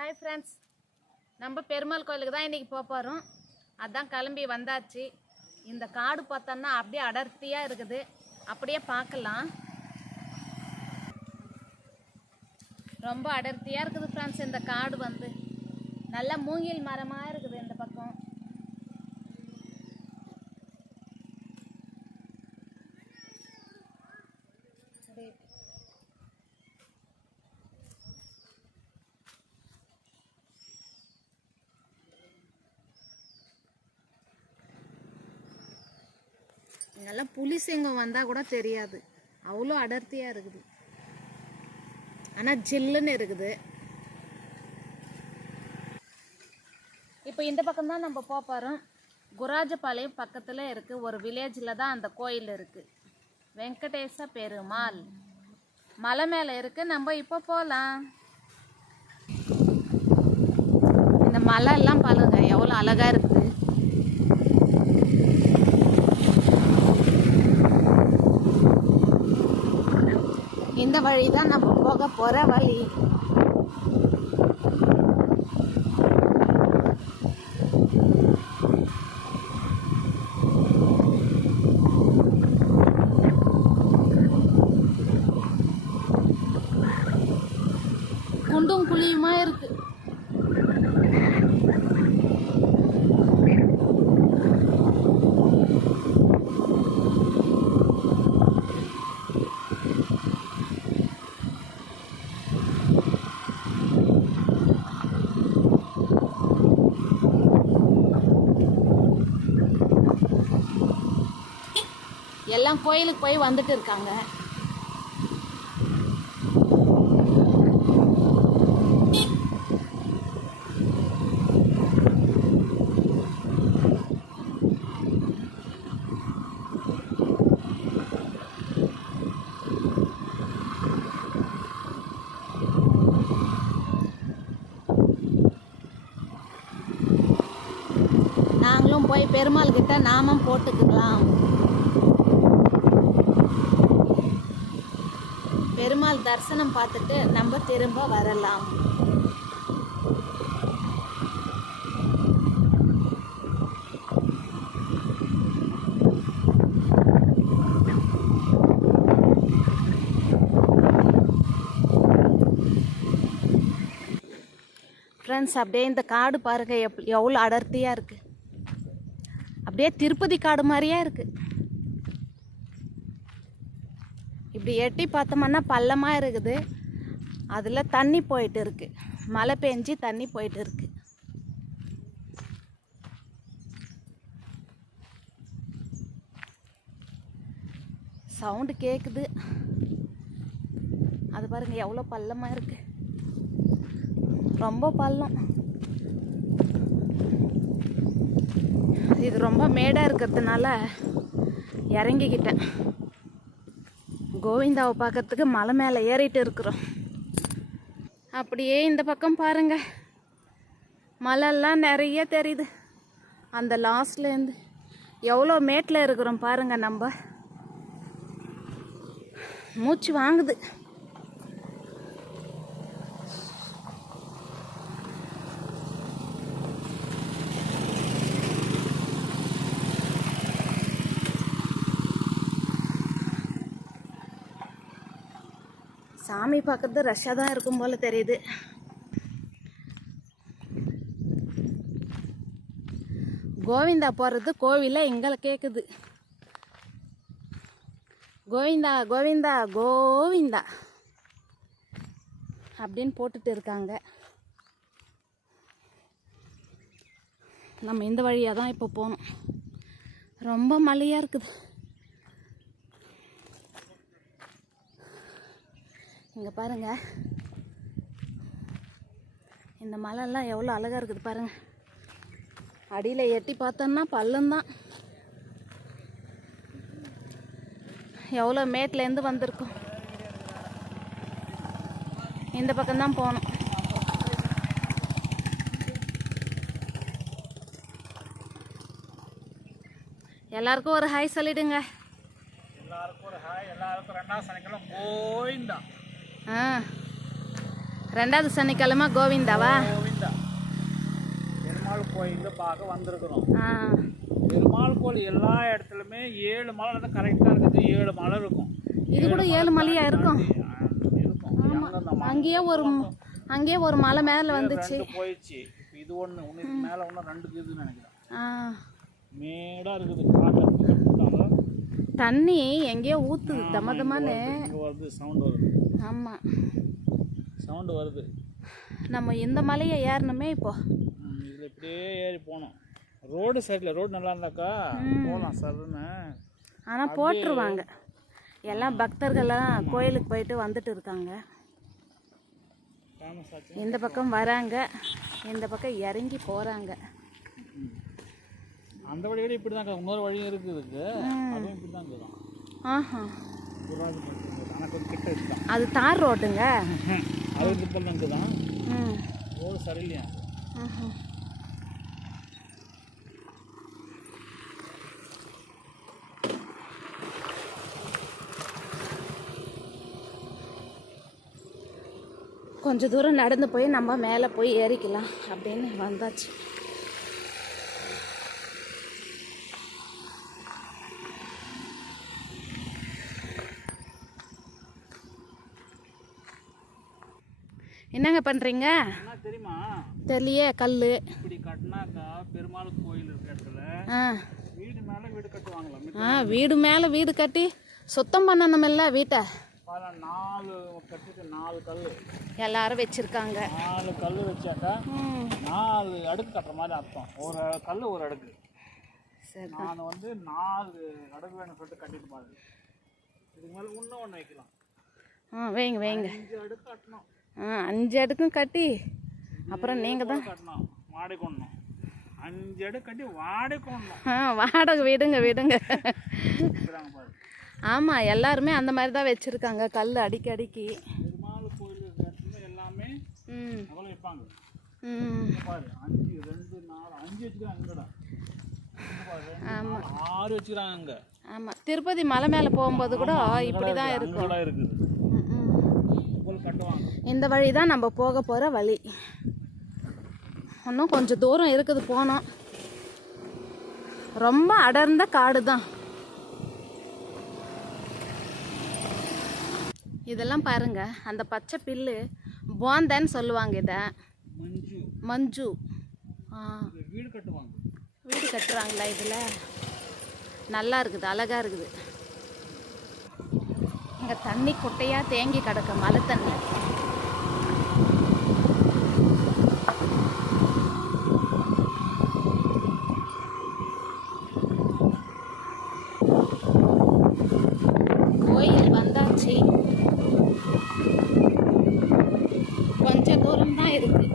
Hi friends, நம்ம பெருமாள் கோயிலுக்கு தான் இன்றைக்கி போகிறோம். அதான் கிளம்பி வந்தாச்சு. இந்த காடு பார்த்தோன்னா அப்படியே அடர்த்தியாக இருக்குது. அப்படியே பார்க்கலாம். ரொம்ப அடர்த்தியாக இருக்குது ஃப்ரெண்ட்ஸ். இந்த காடு வந்து நல்ல மூங்கில் மரமாக இருக்குது இந்த பக்கம். இங்கெல்லாம் புலி சிங்கம் வந்தால் கூட தெரியாது, அவ்வளோ அடர்த்தியாக இருக்குது. ஆனால் ஜில்லுன்னு இருக்குது. இப்போ இந்த பக்கம்தான் நம்ம போகிறோம். குராஜபாளையம் பக்கத்தில் இருக்குது. ஒரு வில்லேஜில் தான் அந்த கோயில் இருக்குது. வெங்கடேச பெருமாள் மலை மேலே இருக்குது. நம்ம இப்போ போகலாம். இந்த மலை எல்லாம் பாருங்க எவ்வளோ அழகாக இருக்குது. இந்த வழி தான் நம்ம போக போகிற வழி. குண்டும் குழியுமா இருக்கு. எல்லாம் கோயிலுக்கு போய் வந்துட்டு இருக்காங்க. நாங்களும் போய் பெருமாள் கிட்ட நாமம் போட்டுக்கலாம். பெருமாள் தரிசனம் பார்த்துட்டு நம்ம திரும்ப வரலாம். ஃப்ரெண்ட்ஸ், அப்படியே இந்த காடு பாருங்க எவ்வளோ அடர்த்தியாக இருக்குது. அப்படியே திருப்பதி காடு மாதிரியே இருக்குது. இப்படி எட்டி பார்த்தோம்னா பள்ளமாக இருக்குது. அதில் தண்ணி போயிட்டு இருக்கு. மழை பெஞ்சு தண்ணி போயிட்டு இருக்கு. சவுண்டு கேட்குது. அது பாருங்க எவ்வளோ பள்ளமாக இருக்கு. ரொம்ப பள்ளம். இது ரொம்ப மேடாக இருக்கிறதுனால இறங்கிக்கிட்டேன். கோவிந்தாவை பார்க்கறதுக்கு மலை மேலே ஏறிட்டு இருக்கிறோம். அப்படியே இந்த பக்கம் பாருங்க, மலையெல்லாம் நிறைய தெரியுது. அந்த லாஸ்ட்லேருந்து எவ்வளோ மேட்டில் இருக்கிறோம் பாருங்க. நம்ம மூச்சு வாங்குது. சாமி பார்க்கறது ரஷ்ஷாக தான் இருக்கும் போல தெரியுது. கோவிந்தா போகிறது கோவிலில் எங்களை கேட்குது. கோவிந்தா கோவிந்தா கோவிந்தா அப்படின்னு போட்டுட்டு இருக்காங்க. நம்ம இந்த வழியாக தான் இப்போ போகணும். ரொம்ப மழையாக இருக்குது. இங்கே பாருங்க, இந்த மலையெல்லாம் எவ்வளோ அழகாக இருக்குது பாருங்க. அடியில் எட்டி பார்த்தோன்னா பள்ளம்தான். எவ்வளோ மேட்லேருந்து வந்திருக்கும். இந்த பக்கம்தான் போகணும். எல்லாருக்கும் ஒரு ஹாய் சொல்லிடுங்க. எல்லாருக்கும் ஒரு ஹாய். எல்லாருக்கும் 2வது சனிக்கிழமை கோவிந்தா. ரெண்டாவது சனிக்கிழமை கோவிந்தாவா? கோவிந்தா பெருமாள் கோயில் பார்க்க வந்திருக்கிறோம். பெருமாள் கோயில் எல்லா இடத்துலையுமே 7 மலை தான் கரெக்டாக இருக்குது. 7 மலை இருக்கும். இது கூட 7 மலையா இருக்கும். அங்கேயே ஒரு மலை மேலே வந்துச்சு போயிடுச்சு. இப்போ இது ஒன்று உனக்கு மேலே ஒன்று 2 இருக்குதுன்னு நினைக்கிறேன். மேடாக இருக்குது. காட்டில் தண்ணி எங்கேயோ ஊற்றுது தமதமானு வருது. சவுண்டு வருது. ஆமாம், சவுண்டு வருது. நம்ம இந்த மலையை ஏறணுமே இப்போ. இதில் இப்படியே ஏறி போனோம். ரோடு சைடில் ரோடு நல்லா இருந்தாக்கா போகலாம் சருன்னு. ஆனால் போட்டுருவாங்க. எல்லாம் பக்தர்கள்லாம் கோயிலுக்கு போயிட்டு வந்துட்டு இருக்காங்க. இந்த பக்கம் வராங்க, இந்த பக்கம் இறங்கி போகிறாங்க. அந்த வழி விட இப்படி தான் இன்னொரு வழியும் இருக்குது. அதுவும் இப்படி தான் இருக்குதான். ஆனால் கொஞ்சம் கிட்ட இருக்குதான். அது தார் ரோடுங்க. அது இது பண்ண இருக்குதான். ரோடு சரியில்லையா? கொஞ்சம் தூரம் நடந்து போய் நம்ம மேலே போய் ஏறிக்கலாம் அப்படின்னு வந்தாச்சு. என்னங்க பண்ணுறீங்க? தெரியுமா? தெரியலையே. கல் இப்படி கட்டினாக்கா பெருமாள் கோயில் இருக்கிற இடத்துல வீடு மேலே வீடு கட்டுவாங்களாம். வீடு மேலே வீடு கட்டி சுத்தம் பண்ணணுமில்ல வீட்டை. 4 கல் எல்லாரும் வச்சிருக்காங்க. 4 கல் வச்சாக்கா 4 அடுக்கு கட்டுற மாதிரி அர்த்தம். ஒரு கல் ஒரு அடுக்கு. சரி, நான் வந்து 4 அடுக்கு வேணும் சொல்லிட்டு கட்டிட்டு பாருங்க. இதுக்கு மேலே இன்னும் ஒன்று வைக்கலாம். வைங்க 5 அடுக்கு கட்டணும். 5 அடுக்கும் கட்டி அப்புறம் நீங்கள் தான் கட்டணும். வாடகை கொண்டணும். 5 அடுக்கு கட்டி வாடகை கொண்டணும். வாடகை விடுங்க. ஆமாம், எல்லாருமே அந்த மாதிரி தான் வச்சுருக்காங்க. கல் அடிக்கி பெருமாள் கோயில் எல்லாமே அவ்வளோ வைப்பாங்க. 5 2 4 5 வச்சுக்கிறாங்க. ஆமாம், 6 வச்சுக்கிறாங்க. ஆமாம், திருப்பதி மலை மேலே போகும்போது கூட இப்படி தான் இருக்கும். கட்டுவாங்க. இந்த வழி தான் நம்ம போக போகிற வழி. இன்னும் கொஞ்சம் தூரம் இருக்குது போனோம். ரொம்ப அடர்ந்த காடு தான் இதெல்லாம். பாருங்க, அந்த பச்சை பில்லு போந்தன்னு சொல்லுவாங்க. இதை மஞ்சு. வீடு கட்டுவாங்க. வீடு கட்டுறாங்களா இதில்? நல்லா இருக்குது, அழகாக இருக்குது. இங்கே தண்ணி குட்டையாக தேங்கி கிடக்கு, மழை தண்ணி. கோயில் வந்தாச்சு. கொஞ்சம் தூரம் தான் இருக்கு.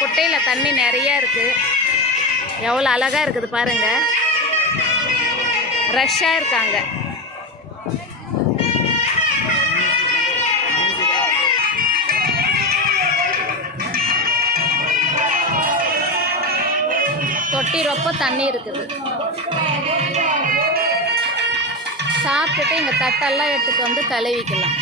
குட்டையில் தண்ணி நிறையா இருக்குது. எவ்வளோ அழகாக இருக்குது பாருங்கள். ரஷ்ஷாக இருக்காங்க. தொட்டி ரொம்ப தண்ணி இருக்குது. சாப்பிட்டுட்டு இங்கே தட்டெல்லாம் எடுத்துகிட்டு வந்து கழுவிக்கலாம்.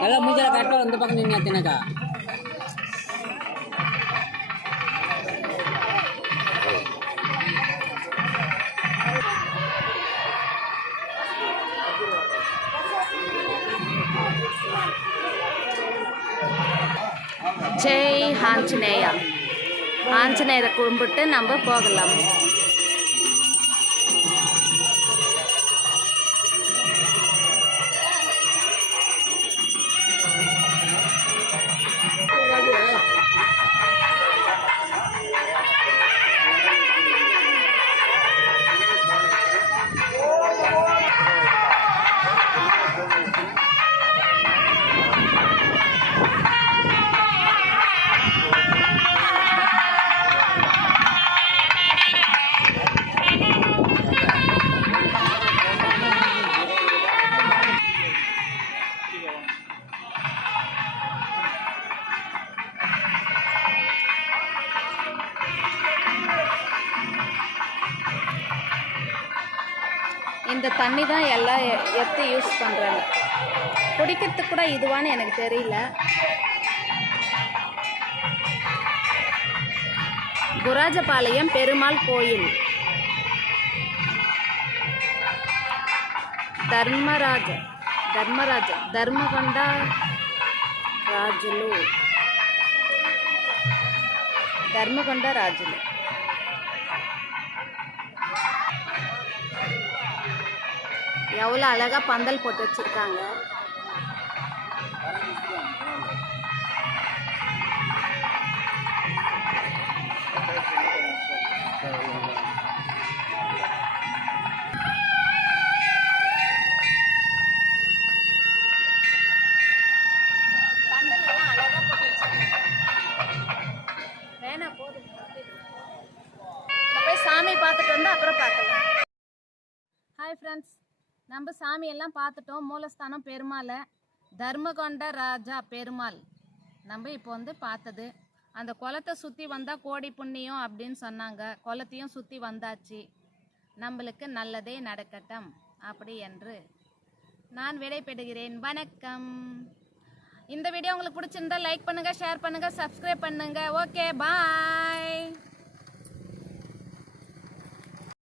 நல்லா மூஞ்சில கரெக்டாக இந்த பக்கம் நின்று தினக்கா. ஜெய் ஆஞ்சநேயா. ஆஞ்சநேயரை கும்பிட்டு நம்ம போகலாம். இந்த தண்ணி தான் எல்லாம் எடுத்து யூஸ் பண்ணுறாங்க. குடிக்கிறதுக்கு கூட இதுவான்னு எனக்கு தெரியல. குராஜபாளையம் பெருமாள் கோயில். ధర్మకొండ రాజులు. எவ்வளோ அழகா பந்தல் போட்டு வச்சிருக்காங்க. சாமி பார்த்துட்டு வந்து அப்புறம் பார்க்கலாம். ஹாய் ஃப்ரெண்ட்ஸ், நம்ம சாமியெல்லாம் பார்த்துட்டோம். மூலஸ்தானம் பெருமாளை, தர்மகொண்ட ராஜா பெருமாள் நம்ம இப்போ வந்து பார்த்தது. அந்த குளத்தை சுற்றி வந்தால் கோடி புண்ணியம் அப்படின்னு சொன்னாங்க. குளத்தையும் சுற்றி வந்தாச்சு. நம்மளுக்கு நல்லதே நடக்கட்டும் அப்படி என்று நான் விடைபெறுகிறேன். வணக்கம். இந்த வீடியோ உங்களுக்கு பிடிச்சிருந்தா லைக் பண்ணுங்கள், ஷேர் பண்ணுங்கள், சப்ஸ்கிரைப் பண்ணுங்கள். ஓகே, பாய்.